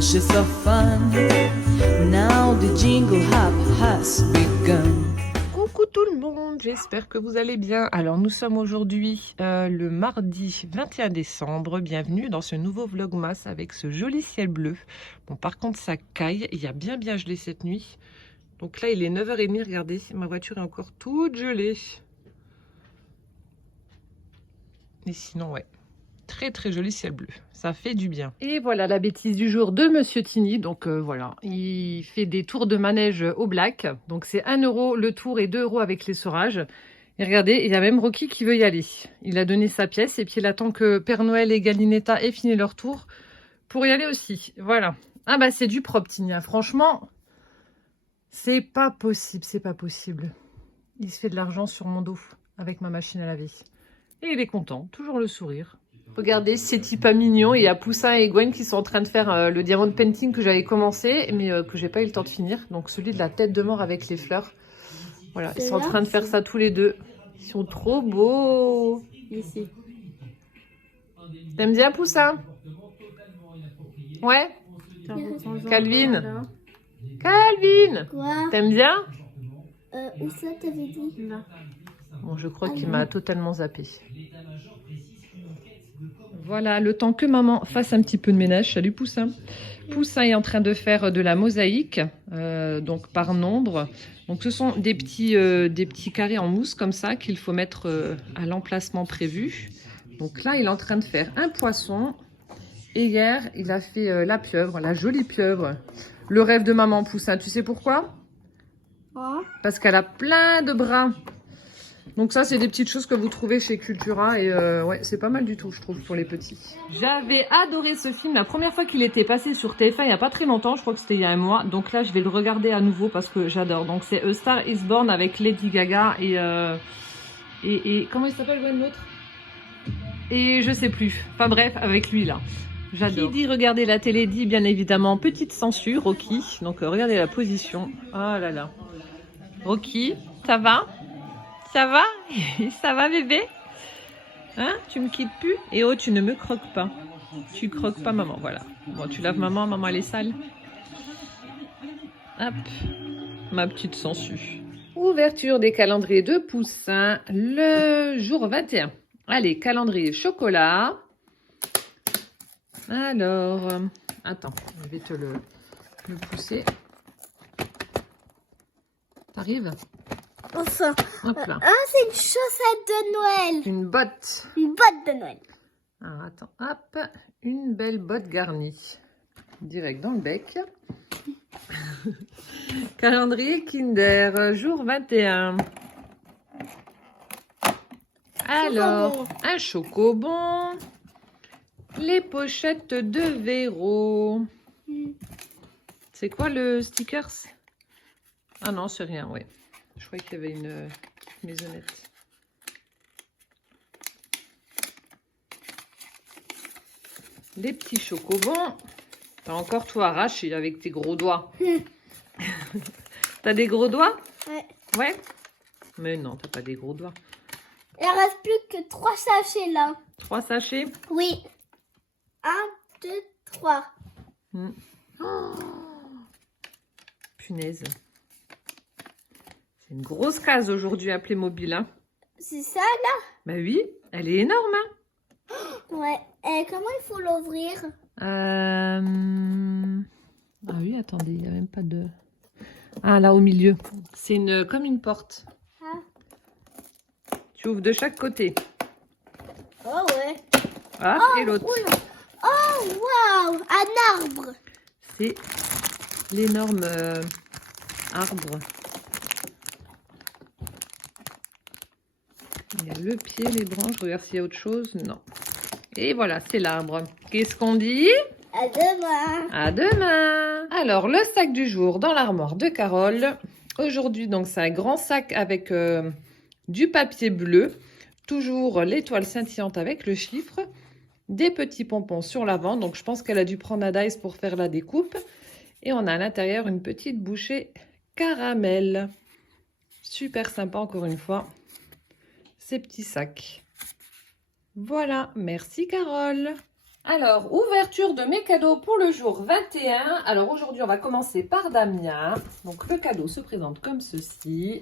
was just for fun. Now the jingle hop has begun. Coucou tout le monde, j'espère que vous allez bien. Alors nous sommes aujourd'hui le mardi 21 décembre. Bienvenue dans ce nouveau vlogmas avec ce joli ciel bleu. Bon, par contre ça caille, il y a bien gelé cette nuit. Donc là il est 9h30, regardez, ma voiture est encore toute gelée. Et sinon ouais, très joli ciel bleu, ça fait du bien. Et voilà la bêtise du jour de Monsieur Tini. Donc voilà, il fait des tours de manège au black. Donc c'est 1 € le tour et 2 € avec l'essorage. Et regardez, il y a même Rocky qui veut y aller. Il a donné sa pièce et puis il attend que Père Noël et Galinetta aient fini leur tour pour y aller aussi. Voilà. Ah bah c'est du propre Tini, hein. Franchement, c'est pas possible, c'est pas possible. Il se fait de l'argent sur mon dos avec ma machine à laver. Et il est content, toujours le sourire. Regardez, c'est pas mignon. Il y a Poussin et Gwen qui sont en train de faire le diamond painting que j'avais commencé, mais que j'ai pas eu le temps de finir. Donc celui de la tête de mort avec les fleurs. Voilà, ils sont en train de faire ça tous les deux. Ils sont trop beaux. Ici. T'aimes bien Poussin? Ouais. Calvin. Calvin. Quoi? T'aimes bien? Où ça t'avais dit? Là. Bon, je crois qu'il m'a totalement zappé. Voilà, le temps que maman fasse un petit peu de ménage. Salut Poussin. Poussin est en train de faire de la mosaïque, donc par nombre. Donc ce sont des petits carrés en mousse comme ça qu'il faut mettre à l'emplacement prévu. Donc là, il est en train de faire un poisson. Et hier, il a fait la pieuvre, la jolie pieuvre. Le rêve de maman Poussin. Tu sais pourquoi? Oh. Parce qu'elle a plein de bras. Donc ça, c'est des petites choses que vous trouvez chez Cultura. Et ouais, c'est pas mal du tout, je trouve, pour les petits. J'avais adoré ce film. La première fois qu'il était passé sur TF1, il n'y a pas très longtemps. Je crois que c'était il y a un mois. Donc là, je vais le regarder à nouveau parce que j'adore. Donc c'est A Star is Born avec Lady Gaga et comment il s'appelle l'autre? Et je sais plus. Enfin bref, avec lui là. J'adore. Qui dit regarder la télé dit bien évidemment petite censure, Rocky. Donc regardez la position. Oh là là. Rocky, ça va? Ça va? Ça va bébé? Hein? Tu me quittes plus? Et oh, tu ne me croques pas. Tu croques pas maman, voilà. Bon, tu laves maman, maman elle est sale. Hop, ma petite sangsue. Ouverture des calendriers de Poussin, le jour 21. Allez, calendrier chocolat. Alors, attends, je vais te le pousser. T'arrives? Enfin. Hop là. Ah, c'est une chaussette de Noël. Une botte. Une botte de Noël. Alors, attends, hop, une belle botte garnie. Direct dans le bec. Calendrier Kinder, jour 21. Alors, un chocobon. Les pochettes de Véro. C'est quoi le stickers? Ah non, c'est rien, ouais. Je croyais qu'il y avait une maisonnette. Les petits chocobons. T'as encore tout arraché avec tes gros doigts. T'as des gros doigts? Ouais. Ouais? Mais non, t'as pas des gros doigts. Il ne reste plus que 3 sachets là. 3 sachets? Oui. 1, 2, 3. Oh, punaise. C'est une grosse case aujourd'hui à Playmobil, hein? C'est ça là? Bah oui, elle est énorme, hein? Ouais. Et comment il faut l'ouvrir? Ah oui, attendez, il n'y a même pas de... Ah, là au milieu. C'est comme une porte. Ah. Tu ouvres de chaque côté. Oh ouais. Hop, et l'autre. Oh waouh, un arbre. C'est l'énorme arbre. Il y a le pied, les branches. Regarde s'il y a autre chose. Non. Et voilà, c'est l'arbre. Qu'est-ce qu'on dit? À demain. À demain. Alors, le sac du jour dans l'armoire de Carole. Aujourd'hui, donc, c'est un grand sac avec du papier bleu. Toujours l'étoile scintillante avec le chiffre. Des petits pompons sur l'avant. Donc, je pense qu'elle a dû prendre un dice pour faire la découpe. Et on a à l'intérieur une petite bouchée caramel. Super sympa, encore une fois. Ces petits sacs. Voilà. Merci, Carole. Alors, ouverture de mes cadeaux pour le jour 21. Alors aujourd'hui, on va commencer par Damien. Donc le cadeau se présente comme ceci.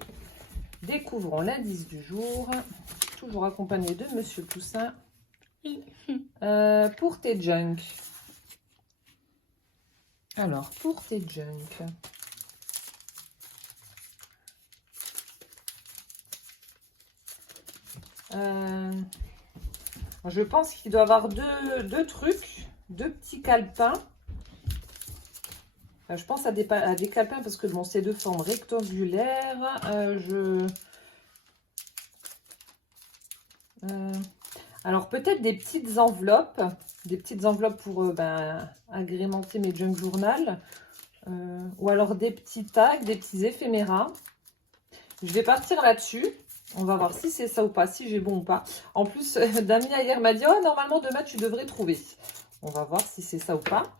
Découvrons l'indice du jour. Toujours accompagné de Monsieur Toussaint. Oui. Pour tes junk. Alors, pour tes junk. Je pense qu'il doit y avoir deux trucs, deux petits calepins. Je pense à des calepins parce que bon, c'est de forme rectangulaire. Alors peut-être des petites enveloppes pour agrémenter mes junk journal. Ou alors des petits tags, des petits éphéméras. Je vais partir là-dessus. On va voir si c'est ça ou pas, si j'ai bon ou pas. En plus, Damien hier m'a dit, oh, normalement demain tu devrais trouver. On va voir si c'est ça ou pas.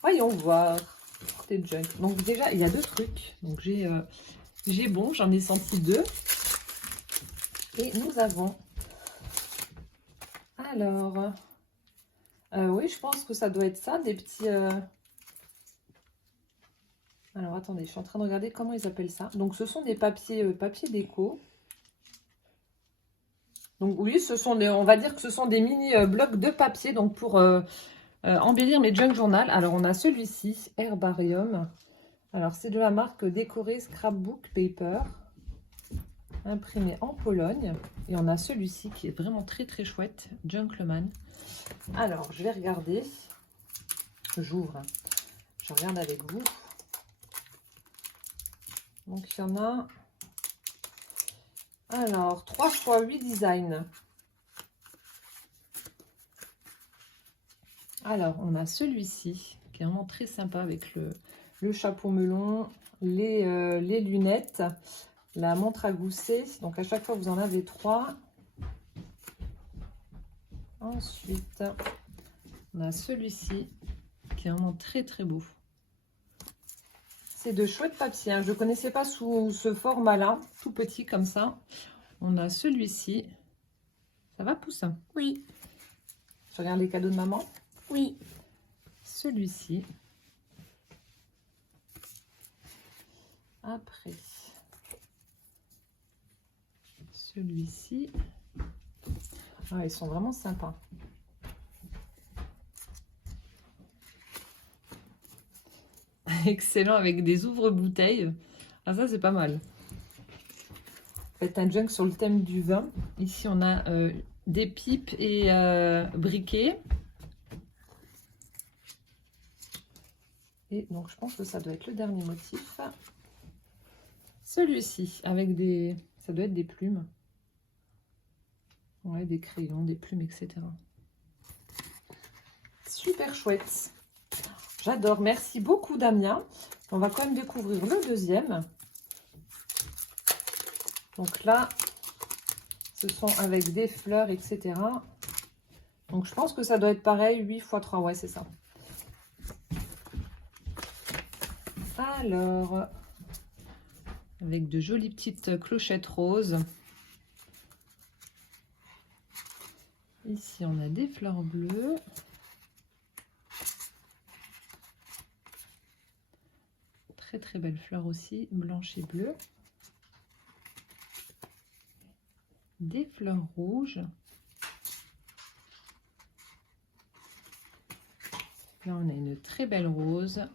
Voyons voir. Tes junk. Donc déjà, il y a deux trucs. Donc j'ai bon, j'en ai senti deux. Et nous avons... Alors... oui, je pense que ça doit être ça, des petits... Alors attendez, je suis en train de regarder comment ils appellent ça. Donc ce sont des papiers déco. Donc oui, on va dire que ce sont des mini blocs de papier donc pour embellir mes junk journal. Alors on a celui-ci, Herbarium. Alors c'est de la marque Décoré Scrapbook Paper, imprimé en Pologne. Et on a celui-ci qui est vraiment très très chouette, Gentleman. Alors je vais regarder. J'ouvre. Je regarde avec vous. Donc il y en a... Alors, 3 x 8 designs. Alors, on a celui-ci, qui est vraiment très sympa avec le chapeau melon, les lunettes, la montre à gousset. Donc, à chaque fois, vous en avez 3. Ensuite, on a celui-ci, qui est vraiment très, très beau. C'est de chouettes papier. Hein. Je ne connaissais pas sous ce format-là, tout petit comme ça. On a celui-ci. Ça va, Poussin? Oui. Je regarde les cadeaux de maman. Oui. Celui-ci. Après. Celui-ci. Ah, ils sont vraiment sympas. Excellent avec des ouvre-bouteilles. Ah, ça, c'est pas mal. Faites un junk sur le thème du vin. Ici, on a des pipes et briquets. Et donc, je pense que ça doit être le dernier motif. Celui-ci, avec des... Ça doit être des plumes. Ouais, des crayons, des plumes, etc. Super chouette. J'adore. Merci beaucoup, Damien. On va quand même découvrir le deuxième. Donc là, ce sont avec des fleurs, etc. Donc je pense que ça doit être pareil, 8 x 3. Ouais, c'est ça. Alors, avec de jolies petites clochettes roses. Ici, on a des fleurs bleues. Très très belles fleurs aussi, blanches et bleues. Des fleurs rouges. Là, on a une très belle rose.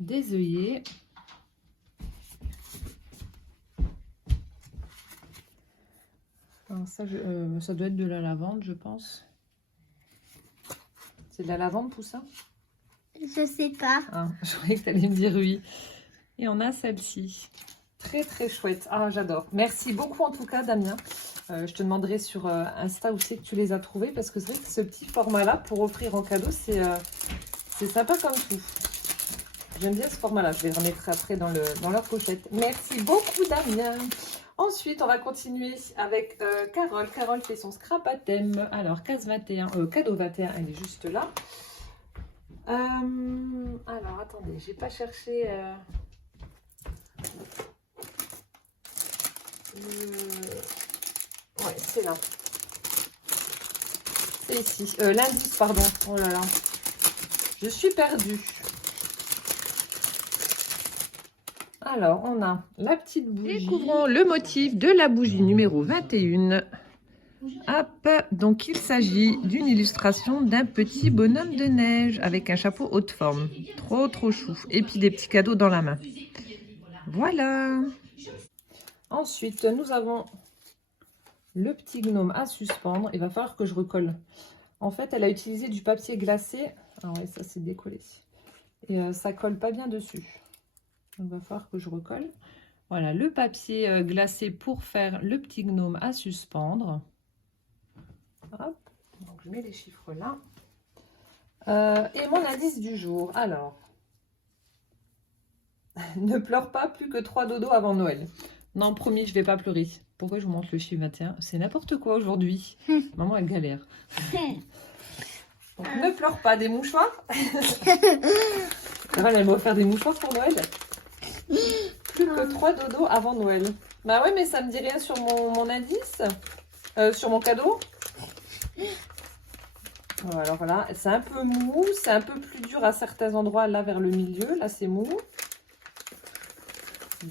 Des œillets. Alors ça, ça doit être de la lavande, je pense. C'est de la lavande, Poussin? Je sais pas. Ah, je croyais que tu allais me dire oui. Et on a celle-ci. Très, très chouette. Ah, j'adore. Merci beaucoup en tout cas, Damien. Je te demanderai sur Insta où c'est que tu les as trouvés. Parce que c'est vrai que ce petit format-là, pour offrir en cadeau, c'est sympa comme tout. J'aime bien ce format-là. Je vais le remettre après dans leur pochette. Merci beaucoup, Damien. Ensuite, on va continuer avec Carole. Carole fait son scrap à thème. Alors, case 21, cadeau 21, elle est juste là. Alors, attendez, j'ai pas cherché c'est là. C'est ici. L'indice, pardon. Oh là là. Je suis perdue. Alors, on a la petite bougie. Découvrons le motif de la bougie numéro 21. Hop, donc il s'agit d'une illustration d'un petit bonhomme de neige avec un chapeau haute forme. Trop, trop chou. Et puis des petits cadeaux dans la main. Voilà. Ensuite, nous avons le petit gnome à suspendre. Il va falloir que je recolle. En fait, elle a utilisé du papier glacé. Ah ouais, ça s'est décollé. Et ça colle pas bien dessus. Donc, il va falloir que je recolle. Voilà, le papier glacé pour faire le petit gnome à suspendre. Hop, donc je mets les chiffres là. Et mon indice du jour. Alors, ne pleure pas, plus que 3 dodos avant Noël. Non, promis, je vais pas pleurer. Pourquoi je vous montre le chiffre 21? C'est n'importe quoi aujourd'hui. Maman, elle galère. Donc, ne pleure pas. Des mouchoirs. Elle m'a offert des mouchoirs pour Noël. Plus que 3 dodos avant Noël. Bah ouais, mais ça me dit rien sur mon indice. Sur mon cadeau. Alors là, c'est un peu mou. C'est un peu plus dur à certains endroits, là, vers le milieu. Là, c'est mou.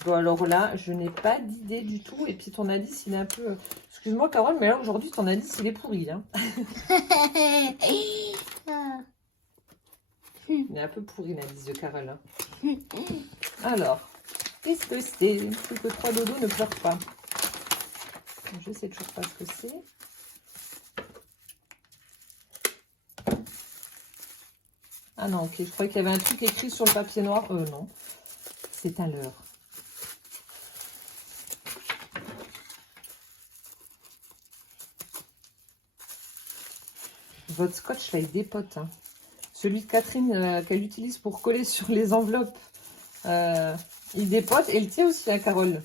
Bon, alors là, je n'ai pas d'idée du tout. Et puis, ton indice, il est un peu... Excuse-moi, Carole, mais là, aujourd'hui, ton indice, il est pourri. Hein. Il est un peu pourri, l'indice de Carole. Hein. Alors, qu'est-ce que c'est? Plus que 3 dodos ne pleurent pas. Je sais toujours pas ce que c'est. Ah non, ok. Je croyais qu'il y avait un truc écrit sur le papier noir. Non. C'est un leurre. Votre scotch, là, il dépote. Hein. Celui de Catherine, qu'elle utilise pour coller sur les enveloppes, il dépote. Et le tien aussi, hein, Carole.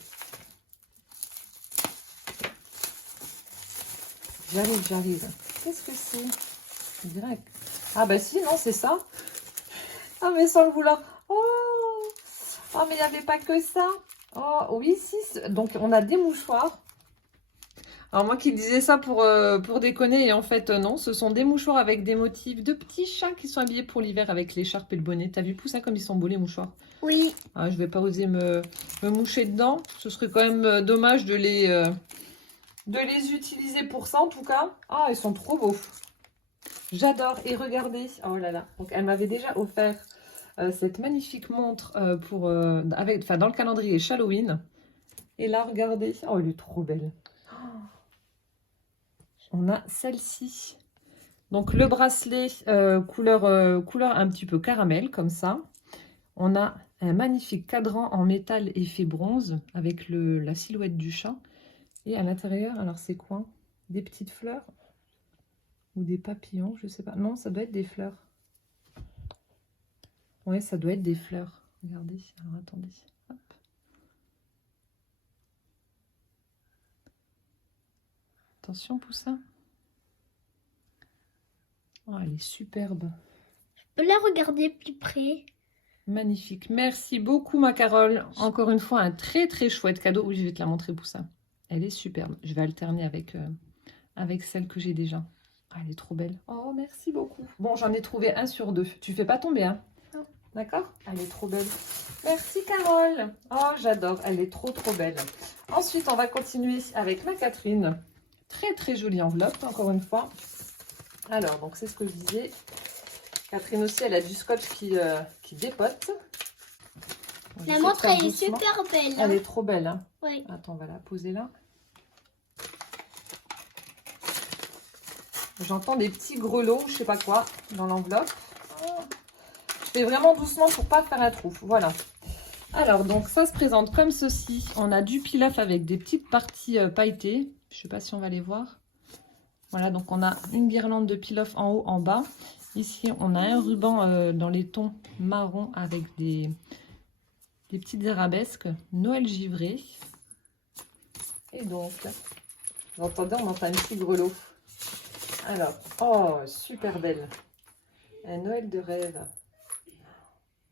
J'arrive. Qu'est-ce que c'est? Direct. Ah bah si, non, c'est ça. Ah, mais sans le vouloir. Oh, mais il n'y avait pas que ça. Oh, oui, si. Donc, on a des mouchoirs. Alors, moi qui disais ça pour déconner, et en fait, non. Ce sont des mouchoirs avec des motifs de petits chats qui sont habillés pour l'hiver avec l'écharpe et le bonnet. T'as vu, Poussin, comme ils sont beaux, les mouchoirs? Oui. Ah, je vais pas oser me moucher dedans. Ce serait quand même dommage de les utiliser pour ça, en tout cas. Ah, ils sont trop beaux. J'adore. Et regardez. Oh là là. Donc, elle m'avait déjà offert cette magnifique montre dans le calendrier Halloween. Et là, regardez. Oh, elle est trop belle. On a celle-ci. Donc, le bracelet couleur un petit peu caramel, comme ça. On a un magnifique cadran en métal effet bronze avec la silhouette du chat. Et à l'intérieur, alors c'est quoi? Des petites fleurs? Ou des papillons, je sais pas. Non, ça doit être des fleurs. Oui, ça doit être des fleurs. Regardez, alors attendez. Hop. Attention, Poussin. Oh, elle est superbe. Je peux la regarder plus près. Magnifique. Merci beaucoup, ma Carole. Encore une fois, un très, très chouette cadeau. Oui, je vais te la montrer, Poussin. Elle est superbe. Je vais alterner avec celle que j'ai déjà. Ah, elle est trop belle. Oh, merci beaucoup. Bon, j'en ai trouvé un sur 2. Tu fais pas tomber, hein? Non. D'accord? Elle est trop belle. Merci, Carole. Oh, j'adore. Elle est trop, trop belle. Ensuite, on va continuer avec ma Catherine. Très, très jolie enveloppe, encore une fois. Alors, donc, c'est ce que je disais. Catherine aussi, elle a du scotch qui dépote. La montre, elle est super belle. Elle est trop belle. Hein? Oui. Attends, on va la poser là. J'entends des petits grelots, je sais pas quoi, dans l'enveloppe. Je fais vraiment doucement pour pas faire un trou. Voilà. Alors, donc, ça se présente comme ceci. On a du pilaf avec des petites parties pailletées. Je sais pas si on va les voir. Voilà, donc on a une guirlande de pilaf en haut, en bas. Ici, on a un ruban dans les tons marron avec des petites arabesques. Noël givré. Et donc, vous entendez, on entend un petit grelot. Alors, oh, super belle. Un Noël de rêve.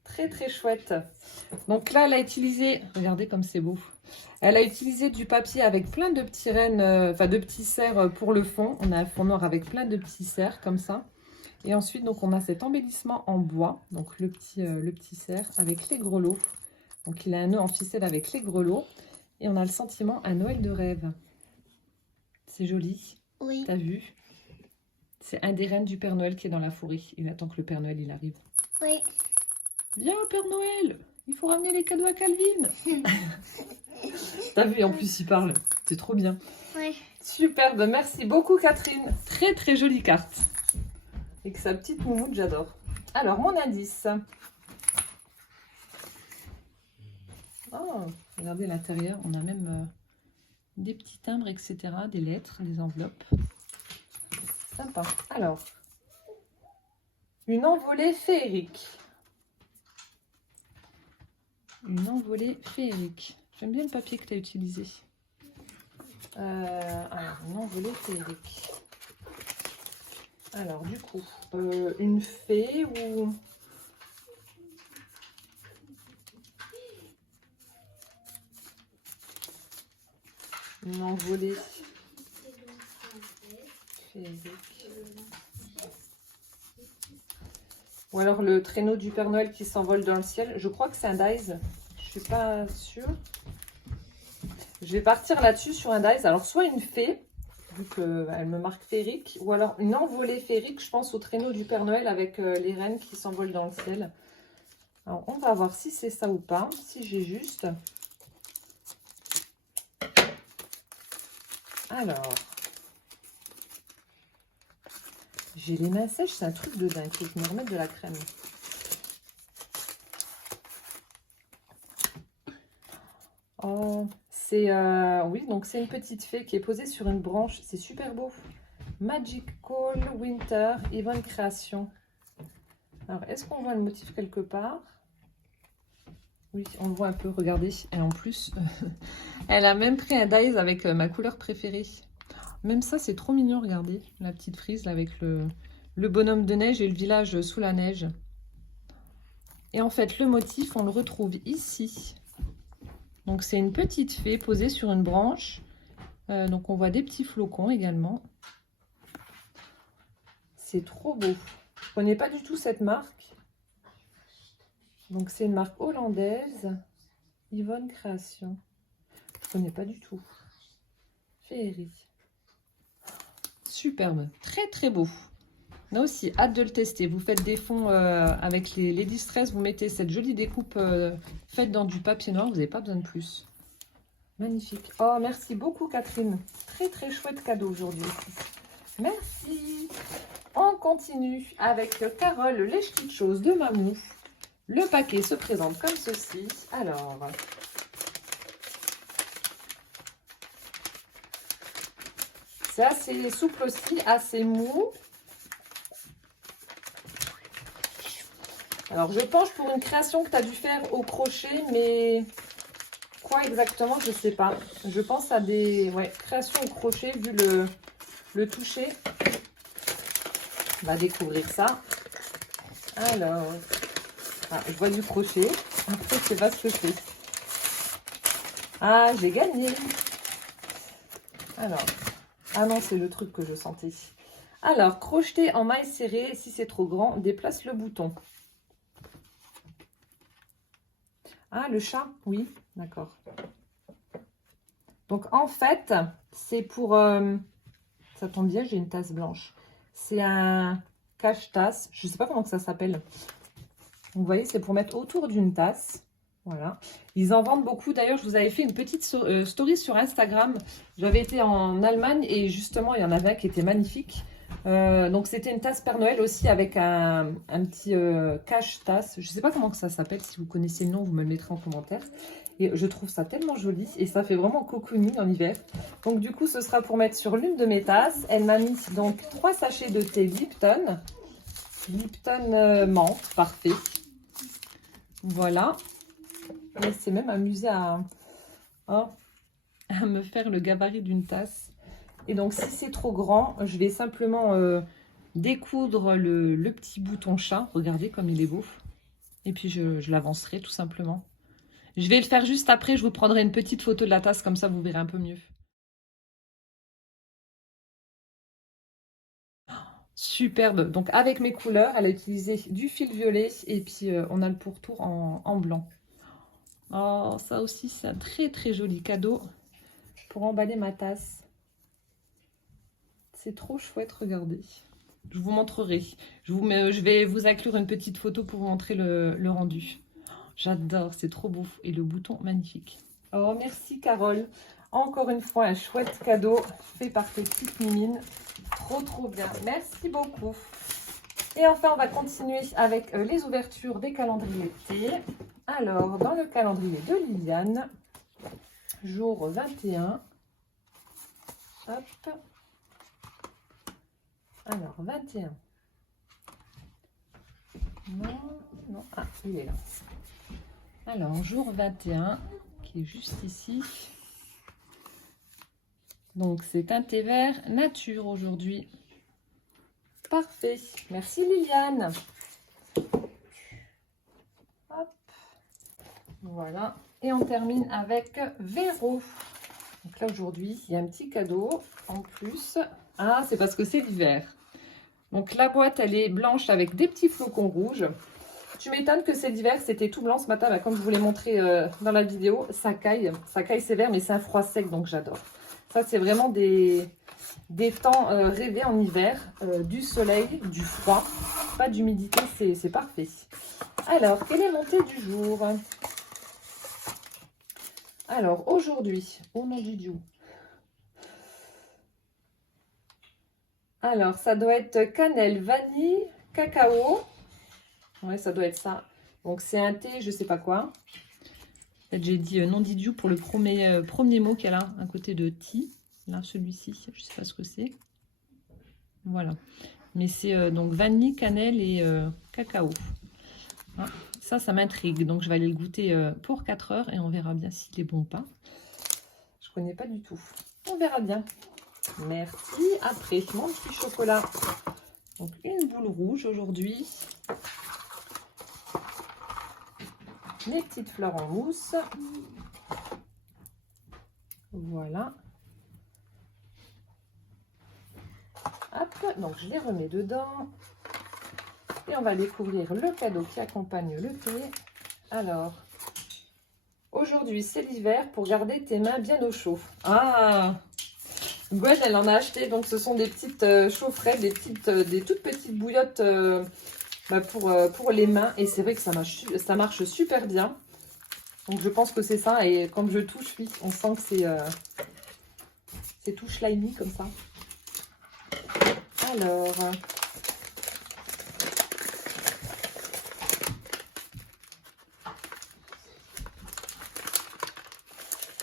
Très, très chouette. Donc là, elle a utilisé, regardez comme c'est beau. Elle a utilisé du papier avec plein de petits rennes, enfin de petits cerfs pour le fond. On a un fond noir avec plein de petits cerfs comme ça. Et ensuite, donc, on a cet embellissement en bois. Donc, le petit cerf avec les grelots. Donc, il a un nœud en ficelle avec les grelots. Et on a le sentiment un Noël de rêve. C'est joli. Oui. T'as vu? C'est un des rennes du Père Noël qui est dans la forêt. Il attend que le Père Noël il arrive. Oui. Viens, Père Noël! Il faut ramener les cadeaux à Calvin! T'as vu, en plus, il parle. C'est trop bien. Oui. Superbe. Merci beaucoup, Catherine. Très, très jolie carte. Avec sa petite moumoute, j'adore. Alors, mon indice. Oh, regardez l'intérieur. On a même des petits timbres, etc. Des lettres, des enveloppes. Sympa. Alors, une envolée féerique. Une envolée féerique. J'aime bien le papier que tu as utilisé. Alors, une envolée féerique. Alors, du coup, une fée ou... Une envolée féerique. Ou alors le traîneau du Père Noël qui s'envole dans le ciel. Je crois que c'est un dice. Je suis pas sûre. Je vais partir là-dessus sur un dice. Alors, soit une fée, vu qu'elle me marque féerique, ou alors une envolée féerique, je pense au traîneau du Père Noël avec les rennes qui s'envolent dans le ciel. Alors, on va voir si c'est ça ou pas, si j'ai juste. Alors, j'ai les mains sèches, c'est un truc de dingue. Il faut que je me remette de la crème. Oh, c'est oui, donc c'est une petite fée qui est posée sur une branche. C'est super beau. Magical Winter Event Création. Alors, est-ce qu'on voit le motif quelque part? Oui, on le voit un peu, regardez. Et en plus, elle a même pris un dies avec ma couleur préférée. Même ça, c'est trop mignon, regardez. La petite frise là, avec le bonhomme de neige et le village sous la neige. Et en fait, le motif, on le retrouve ici. Donc, c'est une petite fée posée sur une branche. Donc, on voit des petits flocons également. C'est trop beau. Je ne connais pas du tout cette marque. Donc, c'est une marque hollandaise. Yvonne Création. Je ne connais pas du tout. Féerie. Superbe. Très, très beau. Là aussi, hâte de le tester. Vous faites des fonds avec les Distress. Vous mettez cette jolie découpe faite dans du papier noir. Vous n'avez pas besoin de plus. Magnifique. Oh, merci beaucoup, Catherine. Très, très chouette cadeau aujourd'hui. Merci. On continue avec Carole, les petites choses de Mamou. Le paquet se présente comme ceci. Alors, c'est assez souple aussi, assez mou. Alors, je penche pour une création que tu as dû faire au crochet, mais quoi exactement, je ne sais pas. Je pense à des créations au crochet, vu le toucher. On va découvrir ça. Alors, je vois du crochet. Après, je ne sais pas ce que c'est. Ah, j'ai gagné. Alors, ah non, c'est le truc que je sentais. Alors, crocheter en maille serrée. Si c'est trop grand, déplace le bouton. Ah, le chat, oui, d'accord. Donc, en fait, c'est pour... ça tombe bien, j'ai une tasse blanche. C'est un cache-tasse. Je ne sais pas comment que ça s'appelle. Donc, vous voyez, c'est pour mettre autour d'une tasse. Voilà. Ils en vendent beaucoup. D'ailleurs, je vous avais fait une petite story sur Instagram. J'avais été en Allemagne et justement, il y en avait un qui était magnifique. Donc, c'était une tasse Père Noël aussi avec un petit cache-tasse. Je ne sais pas comment que ça s'appelle. Si vous connaissez le nom, vous me le mettrez en commentaire. Et je trouve ça tellement joli et ça fait vraiment cocooning en hiver. Donc, du coup, ce sera pour mettre sur l'une de mes tasses. Elle m'a mis donc 3 sachets de thé Lipton. Lipton menthe, parfait. Voilà. Elle s'est même amusée à me faire le gabarit d'une tasse. Et donc, si c'est trop grand, je vais simplement découdre le petit bouton chat. Regardez comme il est beau. Et puis, je l'avancerai tout simplement. Je vais le faire juste après, je vous prendrai une petite photo de la tasse, comme ça vous verrez un peu mieux. Superbe. Donc avec mes couleurs, elle a utilisé du fil violet et puis on a le pourtour en blanc. Oh, ça aussi, c'est un très très joli cadeau pour emballer ma tasse. C'est trop chouette, regardez. Je vous montrerai. Je vais vous inclure une petite photo pour vous montrer le rendu. J'adore, c'est trop beau. Et le bouton, magnifique. Oh, merci Carole. Encore une fois, un chouette cadeau fait par tes petites mimines. Trop bien. Merci beaucoup. Et enfin, on va continuer avec les ouvertures des calendriers thé. Alors, dans le calendrier de Liliane, jour 21. Hop. Alors, 21. Non. Ah, il est là. Alors, jour 21, qui est juste ici. Donc, c'est un thé vert nature aujourd'hui. Parfait. Merci Liliane. Hop. Voilà. Et on termine avec Véro. Donc là, aujourd'hui, il y a un petit cadeau en plus. Ah, c'est parce que c'est l'hiver. Donc, la boîte, elle est blanche avec des petits flocons rouges. Tu m'étonnes que c'est l'hiver, c'était tout blanc ce matin. Bah, comme je vous l'ai montré dans la vidéo, ça caille sévère, mais c'est un froid sec, donc j'adore. Ça, c'est vraiment des temps rêvés en hiver, du soleil, du froid, pas d'humidité, c'est parfait. Alors, quel est mon thé du jour? Alors, aujourd'hui, au nom du Dieu. Alors, ça doit être cannelle, vanille, cacao. Ouais, ça doit être ça. Donc, c'est un thé, je sais pas quoi. En fait, j'ai dit non didiou pour le premier mot qu'elle a à côté de ti. Là, celui-ci, je sais pas ce que c'est. Voilà. Mais c'est donc vanille, cannelle et cacao. Ah, ça m'intrigue. Donc, je vais aller le goûter pour 4 heures et on verra bien s'il est bon ou pas. Je connais pas du tout. On verra bien. Merci. Après, mon petit chocolat. Donc, une boule rouge aujourd'hui. Mes petites fleurs en mousse. Voilà. Hop, donc je les remets dedans. Et on va découvrir le cadeau qui accompagne le thé. Alors, aujourd'hui, c'est l'hiver pour garder tes mains bien au chaud. Ah, Gwen, elle en a acheté. Donc, ce sont des petites chaufferettes, des toutes petites bouillottes pour les mains. Et c'est vrai que ça marche super bien. Donc, je pense que c'est ça. Et quand je touche, oui, on sent que c'est tout slimy comme ça. Alors,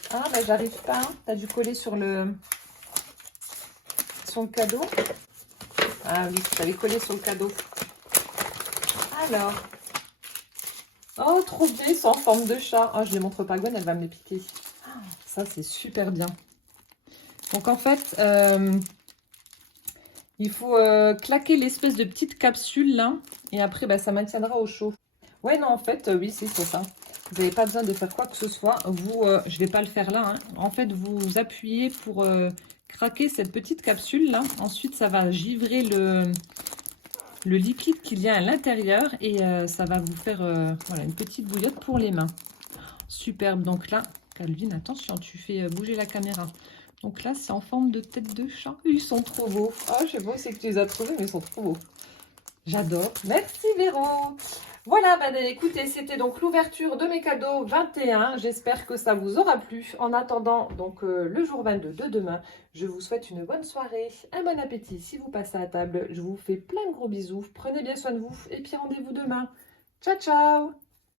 ah, bah, j'arrive pas. T'as dû coller sur le cadeau. Ah oui, t'avais collé sur le cadeau. Alors, oh, trop bien, ils sont en forme de chat. Oh, je les montre pas, Gwen, elle va me les piquer. Ça, c'est super bien. Donc, en fait, il faut claquer l'espèce de petite capsule là. Et après, bah, ça maintiendra au chaud. Ouais, non, en fait, oui, c'est ça. Vous n'avez pas besoin de faire quoi que ce soit. Vous, je vais pas le faire là. Hein. En fait, vous appuyez pour craquer cette petite capsule là. Ensuite, ça va givrer le liquide qu'il y a à l'intérieur. Et ça va vous faire voilà, une petite bouillotte pour les mains. Superbe. Donc là, Calvin, attention, tu fais bouger la caméra. Donc là, c'est en forme de tête de chat. Ils sont trop beaux. Oh, je sais pas où c'est que tu les as trouvés, mais ils sont trop beaux. J'adore. Merci Véro. Voilà, ben, écoutez, c'était donc l'ouverture de mes cadeaux 21. J'espère que ça vous aura plu. En attendant, donc le jour 22 de demain, je vous souhaite une bonne soirée, un bon appétit si vous passez à table. Je vous fais plein de gros bisous. Prenez bien soin de vous et puis rendez-vous demain. Ciao, ciao.